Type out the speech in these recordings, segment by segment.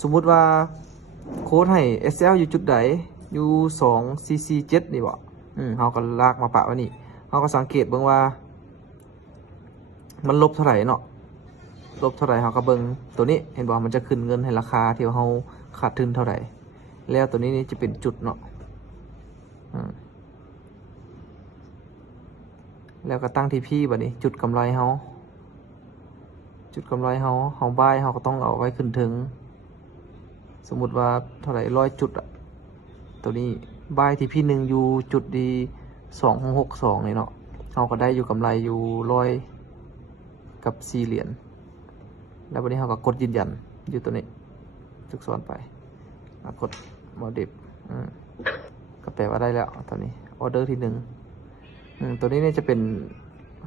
สมมุติว่าโค้ดให้ SL อยู่จุดใดอยู่2CC7นี่บ่เราก็ลากมาปะไว้นี่เราก็สังเกตเบิ่งว่ามันลบเท่าไหร่เนาะลบเท่าไหร่เราก็เบิ่งตัวนี้เห็นบ่มันจะขึ้นเงินให้ราคาที่เราขาดทุนเท่าไหร่แล้วตัวนี้นี่จะเป็นจุดเนาะแล้วก็ตั้งที่พี่บัดนี้จุดกำไรเราจุดกำไรเราบ้ายเราก็ต้องเอาไว้ขึ้นถึงสมมุติว่าเท่าไหร่100 จุดอะตัวนี้บ้ายที่พี่1อยู่จุดดี2662นี่เนาะเราก็ได้อยู่กำไรอยู่100กับ4เหรียญแล้ววันนี้เราก็กดยืนยันอยู่ตัวนี้ทุกส่วนไปกดโมเดลก็แปลว่าได้แล้วตอนนี้ออเดอร์ที่1ตัวนี้เนี่ยจะเป็น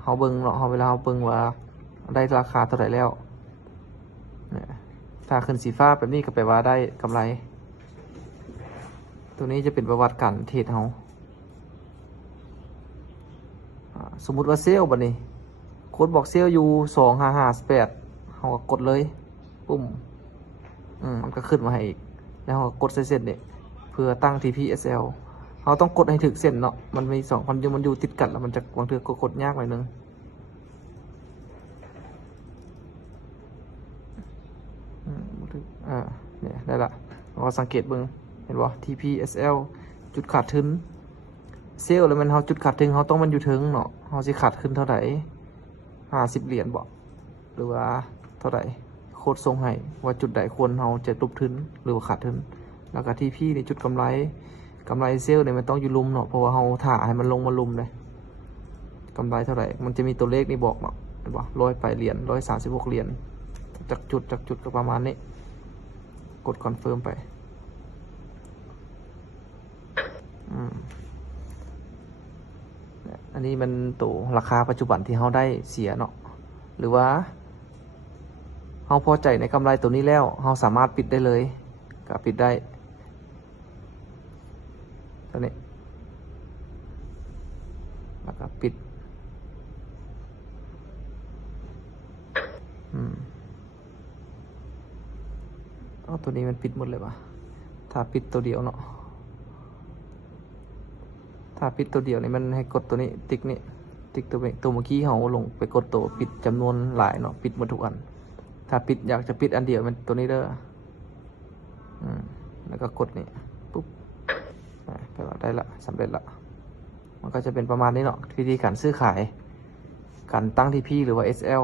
เฮาเบิ้งเนาะเวลาเฮาเบิ้งว่าได้ราคาเท่าไหร่แล้วถ้าขึ้นสีฟ้าแบบนี้ก็แปลว่าได้กำไรตัวนี้จะเป็นประวัติการเทรดเฮาสมมุติว่าเซลล์บัดนี้โค้ดบอกเซลล์อยู่2558เฮาก็กดเลยปุ่มมันก็ขึ้นมาให้อีกแล้วเรากดเส้นเนี่ยเพื่อตั้ง TPSL เราต้องกดให้ถึงเส้นเนาะมันมี2ความมันอยู่ติดกันแล้วมันจะบางทีกดยากหน่อยนึงเนี่ยได้ละเราสังเกตเบิ่งเห็นบ่ TPSL จุดขาดทุนเซลล์แล้วมันเราจุดขาดทุนเราต้องมันอยู่ถึงเนาะเราสิขาดขึ้นเท่าไหร่50 เหรียญบ่หรือว่าเท่าไหร่โค้ดส่งให้ว่าจุดใดควรเราจะลบทุนหรือว่าขาดทุนแล้วก็ที่พี่ในจุดกำไรเซลล์เนี่ยมันต้องอยู่ลุมเนาะเพราะว่าเราถ่าให้มันลงมาลุมเลยกำไรเท่าไหร่มันจะมีตัวเลขนี่บอกเนาะเห็นป่ะ100 เหรียญ136 เหรียญจากจุดก็ประมาณนี้กดคอนเฟิร์มไปอันนี้มันตัวราคาปัจจุบันที่เราได้เสียเนาะหรือว่าเราพอใจในกำไรตัวนี้แล้วเราสามารถปิดได้เลยก็ปิดได้ตัวนี้แล้วก็ปิดตัวนี้มันปิดหมดเลยวะถ้าปิดตัวเดียวเนาะถ้าปิดตัวเดียวนี่มันให้กดตัวนี้ติ๊กนี่ติ๊กตัวเมื่อกี้เราลงไปกดตัวปิดจำนวนหลายเนาะปิดหมดทุกอันถ้าปิดอยากจะปิดอันเดียวมันตัวนี้เด้อแล้วก็กดนี่ปุ๊บแปลว่าได้ละสำเร็จละมันก็จะเป็นประมาณนี้เนาะวิธีการซื้อขายการตั้งTPหรือว่า SL